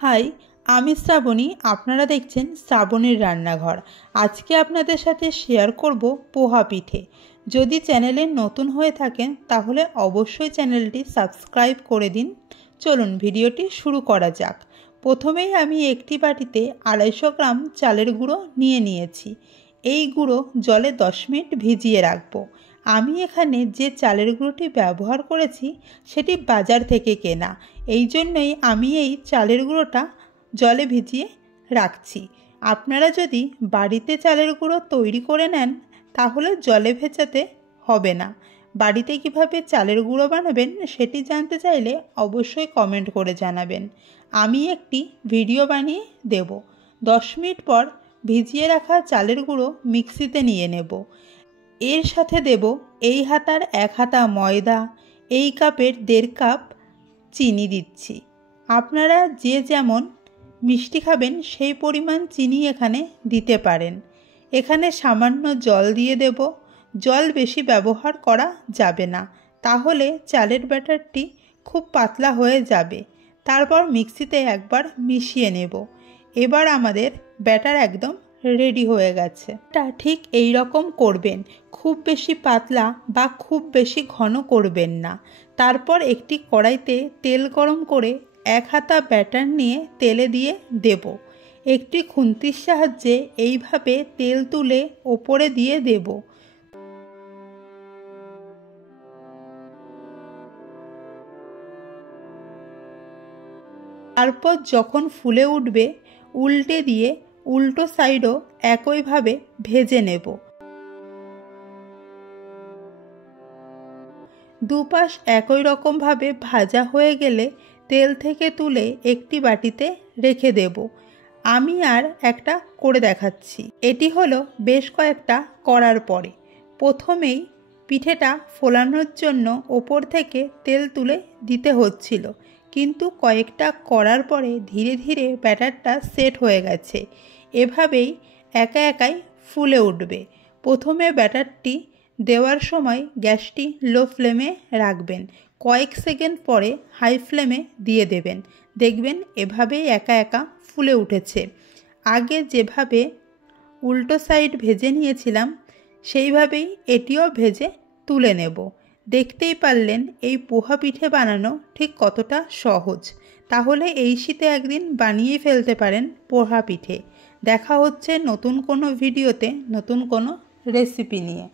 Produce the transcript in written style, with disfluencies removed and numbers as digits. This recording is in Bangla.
হাই, আমি শ্রাবণী। আপনারা দেখছেন শ্রাবণীর রান্নাঘর। আজকে আপনাদের সাথে শেয়ার করব পোহা পিঠে। যদি চ্যানেলে নতুন হয়ে থাকেন তাহলে অবশ্যই চ্যানেলটি সাবস্ক্রাইব করে দিন। চলুন ভিডিওটি শুরু করা যাক। প্রথমেই আমি একটি বাটিতে 250 গ্রাম চালের গুঁড়ো নিয়েছি। এই গুঁড়ো জলে 10 মিনিট ভিজিয়ে রাখবো। আমি এখানে যে চালের গুঁড়োটি ব্যবহার করেছি সেটি বাজার থেকে কেনা, এই জন্যই আমি এই চালের গুঁড়োটা জলে ভিজিয়ে রাখছি। আপনারা যদি বাড়িতে চালের গুঁড়ো তৈরি করে নেন তাহলে জলে ভেজাতে হবে না। বাড়িতে কিভাবে চালের গুঁড়ো বানাবেন সেটি জানতে চাইলে অবশ্যই কমেন্ট করে জানাবেন, আমি একটি ভিডিও বানিয়ে দেব। 10 মিনিট পর ভিজিয়ে রাখা চালের গুঁড়ো মিক্সিতে নিয়ে নেব। এর সাথে দেব এই হাতার 1 হাতা ময়দা, এই কাপের 1.5 কাপ চিনি দিচ্ছি। আপনারা যে যেমন মিষ্টি খাবেন সেই পরিমাণ চিনি এখানে দিতে পারেন। এখানে সামান্য জল দিয়ে দেব। জল বেশি ব্যবহার করা যাবে না, তাহলে চালের ব্যাটারটি খুব পাতলা হয়ে যাবে। তারপর মিক্সিতে একবার মিশিয়ে নেব। এবার আমাদের ব্যাটার একদম রেডি হয়ে গেছে। এটা ঠিক এই রকম করবেন, খুব বেশি পাতলা বা খুব বেশি ঘন করবেন না। তারপর একটি কড়াইতে তেল গরম করে 1 হাতা ব্যাটার নিয়ে তেলে দিয়ে দেব। একটি খুন্তির সাহায্যে এইভাবে তেল তুলে ওপরে দিয়ে দেব। তারপর যখন ফুলে উঠবে উল্টে দিয়ে উল্টো সাইডও একইভাবে ভেজে নেব। দুপাশ একই রকমভাবে ভাজা হয়ে গেলে তেল থেকে তুলে একটি বাটিতে রেখে দেব। আমি আর একটা করে দেখাচ্ছি। এটি হলো বেশ কয়েকটা করার পরে। প্রথমেই পিঠেটা ফোলানোর জন্য ওপর থেকে তেল তুলে দিতে হচ্ছিল, কিন্তু কয়েকটা করার পরে ধীরে ধীরে ব্যাটারটা সেট হয়ে গেছে। এভাবেই একা একাই ফুলে উঠবে। প্রথমে ব্যাটারটি দেওয়ার সময় গ্যাসটি লো ফ্লেমে রাখবেন। কয়েক সেকেন্ড পরে হাই ফ্লেমে দিয়ে দেবেন। দেখবেন এভাবেই একা একা ফুলে উঠেছে। আগে যেভাবে উল্টো সাইড ভেজে নিয়েছিলাম সেইভাবেই এটিও ভেজে তুলে নেব। দেখতেই পারলেন এই পোহা পিঠে বানানো ঠিক কতটা সহজ। তাহলে এই শীতে একদিন বানিয়ে ফেলতে পারেন পোহা পিঠে। দেখা হচ্ছে নতুন কোনো ভিডিওতে নতুন কোনো রেসিপি নিয়ে।